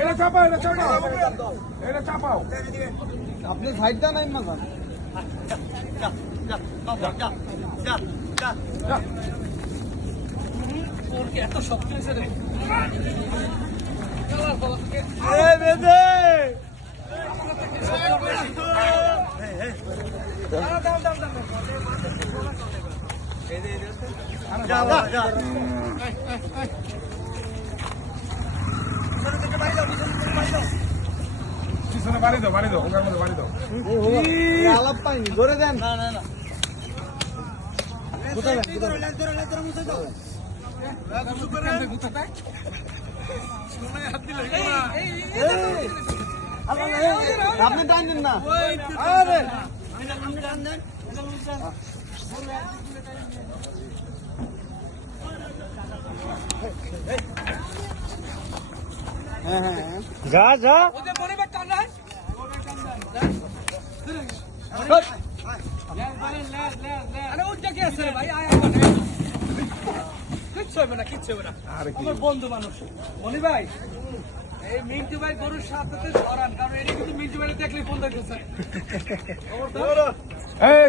এটা চাপাও, এটা চাপাও, এটা চাপাও। আপনি সাইডটা নাই মাথা এত শক্তি হয়েছে রে পিছনে বাড়ি দাও, বাড়ি দাও, ওখানের মধ্যে বাড়ি দাও। আলাপ পাইনি ধরে দেন না না না আপনি টান দেন না হ্যাঁ হ্যাঁ যা যা বন্ধু মানুষ মনি ভাই এই মিন্টু ভাই গরুর সাথে সরান কারণ এটা কিন্তু মিন্টু ভাই দেখলে ফোন দেখতেছে এই